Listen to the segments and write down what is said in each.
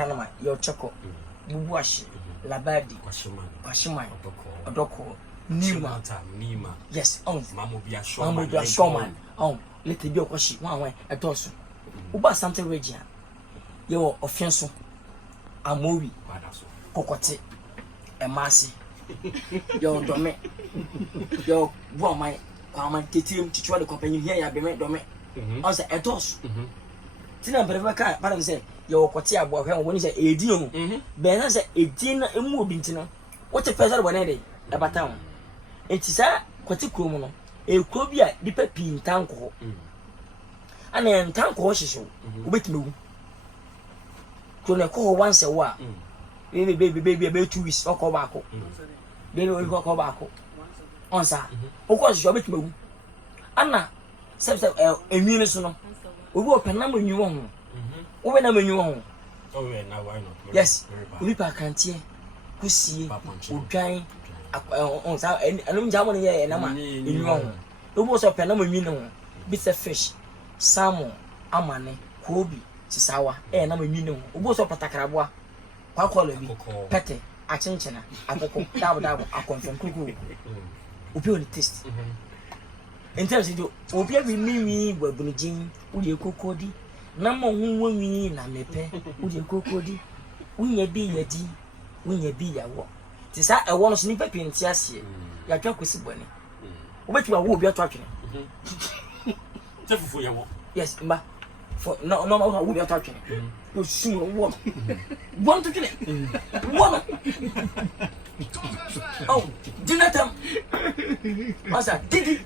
Kanama, your choco, Buwashi, Labadi, Kwashima, Odoko, Nima, yes, Mamma be a showman, little be a kwashi, one way, a torso. Uba Santa Regia, your offenso, a movie, Cocotte, a massy, your domain, your woman, common team to try to company here, I be made domain. I said, a toss. Tina Brevaka, Madam said, your Cotia boy, when he said, a deal, Ben said, a dinner and moving to know. What a feather one day about town. It is a KOTE KROM, a Cobia, the peppy in town call. And then town horses, with no. Could I call once a while? Baby, about 2 weeks, or tobacco. Baby, we go tobacco. Answer, of course, you're with me. Anna, says a munisson. We work a number you want. Over number you want. Oh, now why not? Yes, we can't hear. Who see, who try on South and Germany and Amma in wrong. It was a penama, you know, bits of fish, salmon, amane, kobe, Sisawa, and I'm a minimum. Who was a patacarabua, Quacolby, Pete, a chinchina, a cocoa, double, a confirm cuckoo. Who pure taste. In terms of you, Opia be me, where Bunijin, would you cook cody? Number one win, and me pay, would you cook cody? Win ye be ye tea, win ye be ya walk. Tis I want to snipe in Tiasia, your talk with Bunny. What you will be a talking? Yes, but for no matter who you are talking. You soon won. Want to kill it? One. Oh, dinner time. What's that? Did it?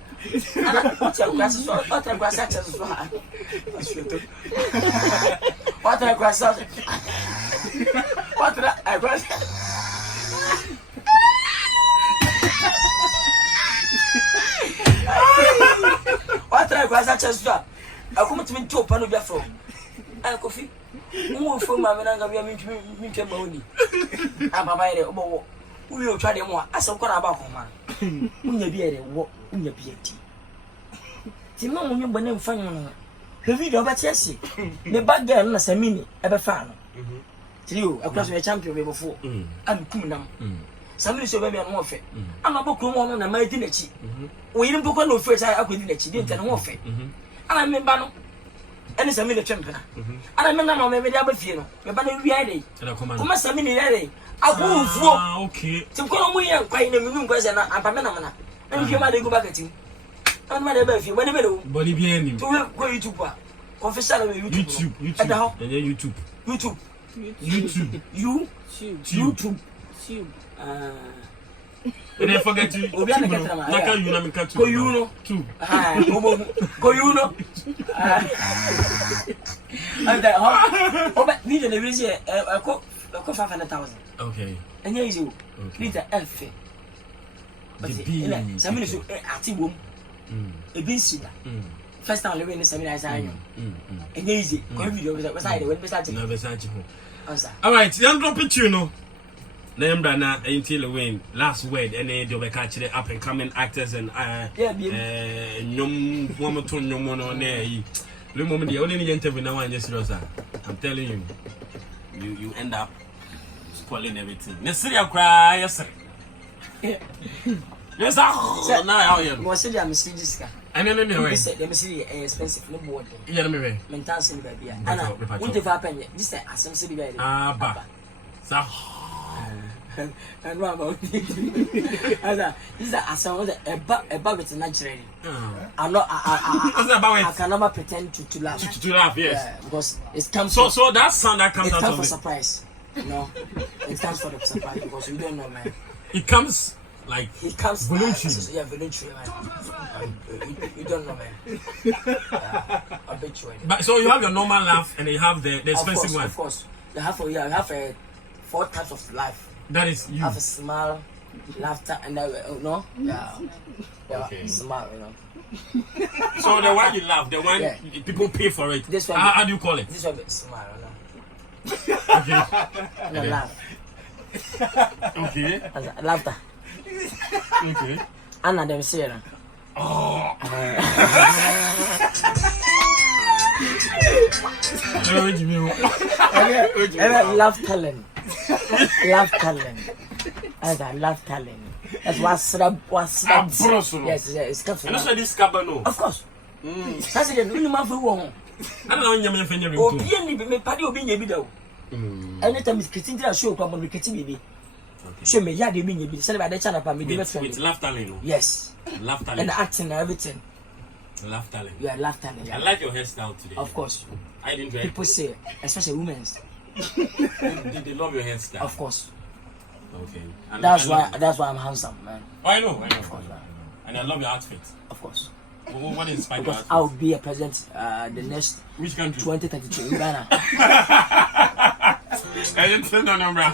What's your grass? What a grass as well. What a grass. What a grass. What a grass as well. I come to me to open your phone. I coffee. Move from my man and me to Boni. I'm a buyer. We will try them more as a corner about man. When be a walk in your PhD. Timon, when you were named Fanny. The video about Chelsea. The bad girl, as a mini, ever found. To you, across your champion before. I'm Kunam. Somebody so very unwarfare. I'm a book woman and my dinner cheap. We didn't book no first I could dinner cheap, didn't warfare. And I'm in Bano. And it's a minute champion. And I'm a man, maybe I'll be feeling. You're banning reality. And I come as a minute. I will okay. To call me and quite a minimum question. I'm a man. And you might go back at you. I'm not about you. Whenever body be any to go YouTube. Confession YouTube. YouTube. And I forget to go you know too. Go you know. And that but need a vision a cook 500,000. Okay. And here is you. Need an elf. But some minutes at home. A busy. First time living in the seminar, I know. And easy. Go video beside the website. Beside you. All right, young drop it, you know. Name Brana until win last word and they will catch the up and coming actors and young woman to no one on there. The moment the only interview now and just Rosa. I'm telling you end up spoiling everything. Necessarily cry, yes sir. Yes, now I am. Was it a message? I never know. They said they must be expensive no more. Yeah, me. Mental baby. And what if happen? This is a sensitive baby. Ah, ba. So and what about this is a sound a bucket naturally. I'm not I can never pretend to laugh. To laugh, yes. Because it comes so that sound that comes out of it. Surprise. No. It comes for the surprise because you don't know, man. It comes like it comes voluntary. Yeah, voluntary, man. You don't know, man. I bet you. But so you have your normal laugh and you have the expensive one. Of course. You have a 4 types of life. That is you. Have a smile, laughter, and no, yeah, okay. Smile, you know. So the one you laugh, the one people pay for it. This one, how do you call it? This one, smile, no. Okay. And a laugh. Okay. Laughter. Okay. And then say, oh. Love talent. Love talent. I love talent. That's what's up. Yes, it's tough. And also this cabano. Of course. That's the only man for one. I don't know when you're finger. Oh, be party obi nyebi da. Anytime is Christine show come on Christine baby. Show me ya dey be nyebi. Say by the channel pa me dey with laugh talent. Yes. Laugh talent. And acting and everything. Laugh talent. You are laugh talent. I like your hairstyle today. Of course. I didn't. People say, especially women's. They love your hairstyle. Of course. Okay. And that's why I'm handsome, man. Oh, I know. Of course, and I love your outfit. Of course. What inspired because you? I'll be a president the next which country? 2032 in Ghana. I didn't say no number.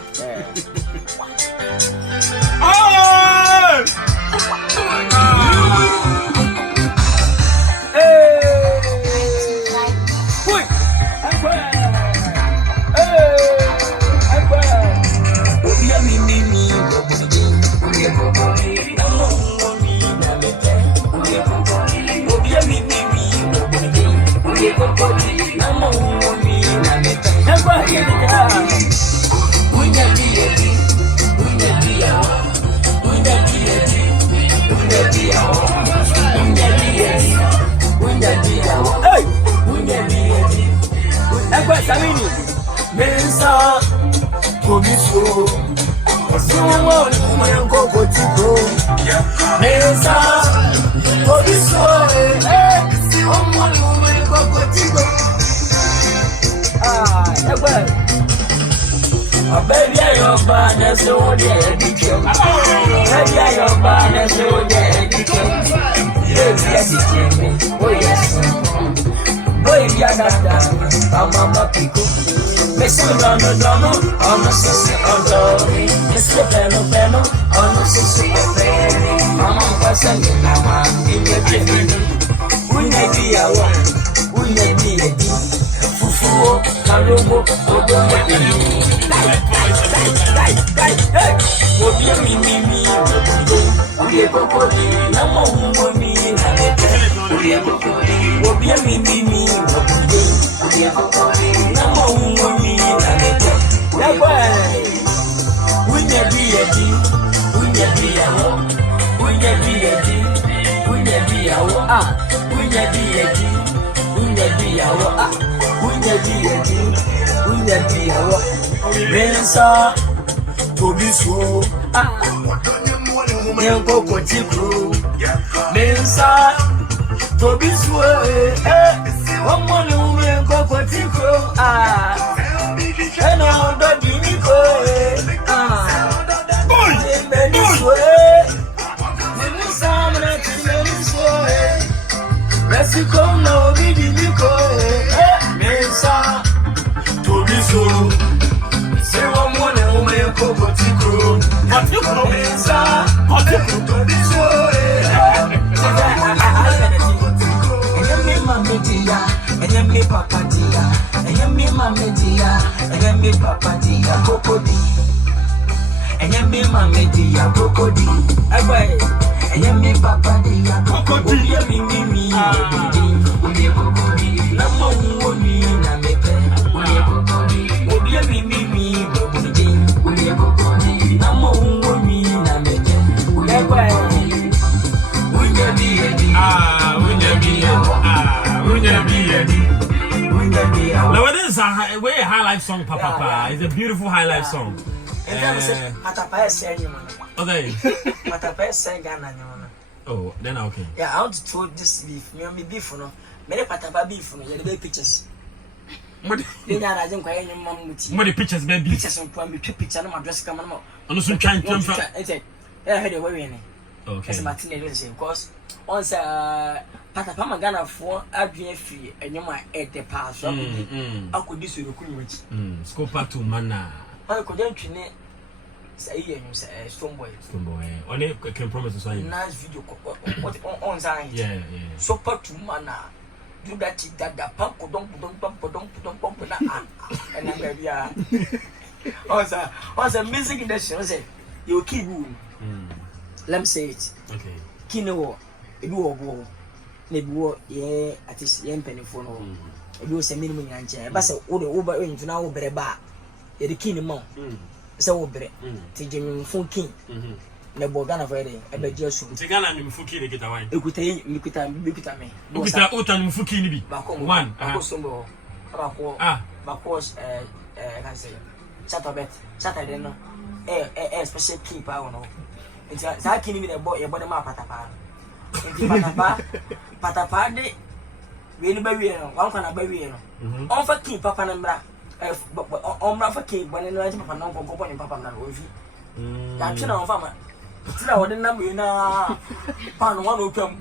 Song, Papa. It's a beautiful high life song. Okay. Oh, then okay. Yeah, I want to throw this beef. You know me beef, no. Many patapa beef, no. The pictures. What the pictures, baby? Pictures on point. Two pictures. No, my dress come on. I'm not trying to. I heard the way. Okay. As Martinez, of course. Once patapa magana for adwene free enyoma at the pass. I could this with Scopa to mana. I could entry say strong boy. Only can promise to say nice video. What on sign? Yeah. So part to mana. Do that pump don't and I'm baby. Also music industry say you keep room. Let me say it. Okay. Kino, it will go. Maybe what, yeah, at least young penny for no. you say minimum yanche ba say wo de wo ba ntu na wo bere ba e de kin mo say wo bere ti jemi fun kin na bo Ghana for dey e be jesu ti Ghana ni mfuki ni kita wan ekuta me ukuta utan mfuki ni bi one akosombo abako bakos can say Saturday no special key pa wono nti za kini mi na bo ye bo de ma patapa nti patapa de we ni ba wie no wan kwa na ba wie no on fa key papa na mra on mra fa key bo ne no papa na ko bo ni papa na o fi ya tuna on fa ma tuna wo de na mu na pa no wan o twam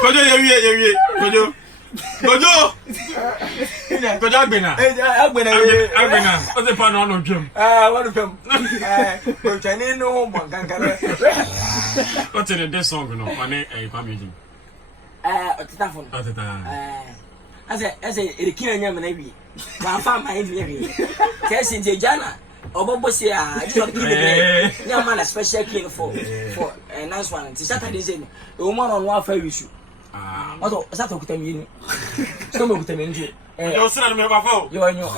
kojo ye wie kojo agbena o se pa no twam wan o twam o chani no mo gankara what's in this song no wane kwa music otitafon ase erikina nya mena bi wa fa ma ebi ebi tesi nje jana obobo se a just kid nya man a special king for nice one ti Saturday say no o mo no afa wisu oto Saturday kutami ni so mo kutami nje yo sira me ba fa yo nyo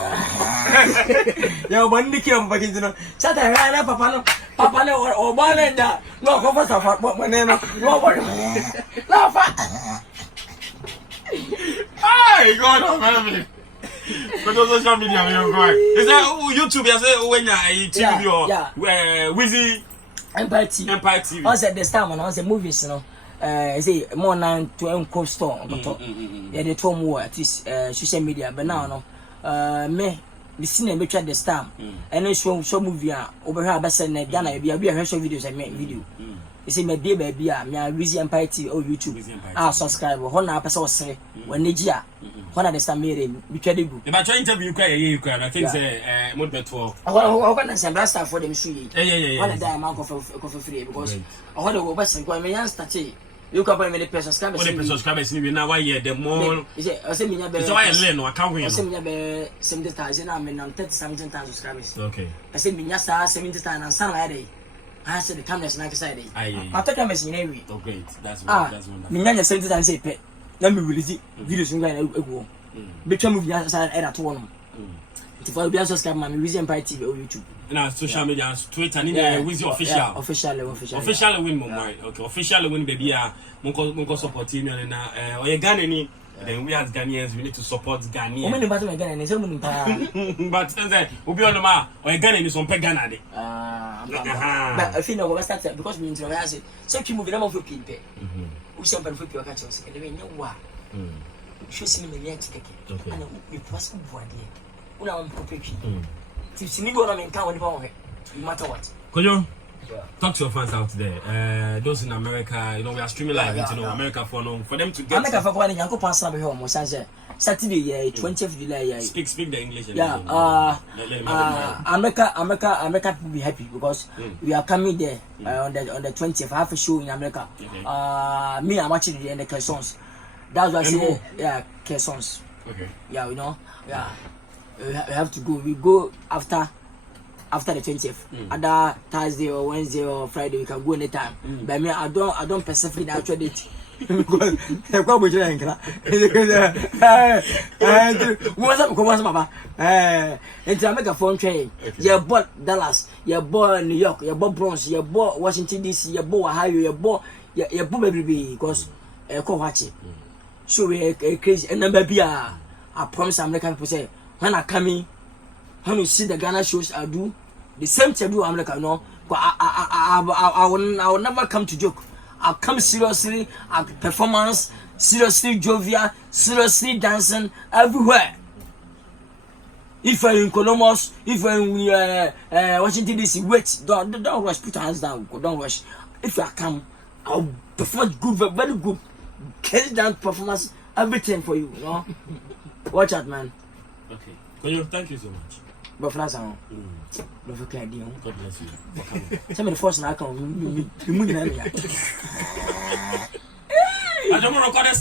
yo bandi ki am bagin no Saturday na papa no o ba na nda no ko fa sa mo ne no ba la fa Hey, God, oh, man. But those social media, you're going. Is that YouTube? You say when you TV or Weezy Empire TV. I said this time when I was movies, you know. Say more than 12 crop store. Yeah, they told me at least social media, but now no. Me, the cinema try this time, and then show movie over here. But say Ghana, be a show videos I make video. You see, my dear baby, me a Weezy Empire TV or YouTube. Subscribe. Hona person was say when Nigeria. Hona the same me try to go. If I try interview you cry. I think say more better. I want to send blaster for them shoe. Yeah. One day I'm out for free because I want to go back and go. Me young start. You can buy me the subscribers. What the subscribers ni now why the more. I say me na be. So why learn? I can't win. I say me na be 70,000. I'm 30,000 subscribers. Okay. I say me na 70,000 and some like that. I said the cameras na side. I take cameras in every. Oh great. That's wonderful. Me na 70,000 say pe. Na me release videos ngwa na ego. Betwa movie na side edit to one. If I be subscribe my Weezy Empire TV or YouTube. Na social media, Twitter ni Weezy official. Official win mo mind. Okay, official win baby monko support you na oye Ghana ni. Then we as Ghanaians we need to support Ghanaians. O me ni battle Ghana ni say mo ni pa. But say obi on ma oye Ghana ni so pe Ghana de. But I feel no go start because we intro say so ki movie na mo feel pe. We say pe feel pe ka chance ke dey nyawa. Show cinema yet take. And we pass over there. Una on property. If you go on in town, no matter what. Kojo, talk to your fans out there. Those in America, you know, we are streaming live, you know, America for them to get. America for one, you can pass over home. Saturday, 20th July. Speak the English. America will be happy because we are coming there on the 20th. I have a show in America. Me, I'm watching the Kersons. That's why I say, Kersons. Okay. Yeah, you know, we have to go. We go after the 20th. Other Thursday or Wednesday or Friday we can go anytime. But me, I don't specify the actual date because I make a phone train. You bought Dallas, you bought New York, you bought Bronx, you bought Washington DC, you bought Ohio, you bought everybody because watch it. So we crazy and then baby I promise American people say when I come in, when you see the Ghana shows I do the same thing I do America, no. I will never come to joke. I'll come seriously, I'll performance, seriously jovial, seriously dancing everywhere. If I'm in Columbus, if I'm in Washington DC, wait, don't rush, put your hands down, don't rush. If I come, I'll perform good, very good. Carry down performance, everything for you, you know. Watch out, man. Okay. Kojo, thank you so much. But for now, God bless you. Tell me the first one I come. I don't want to record this.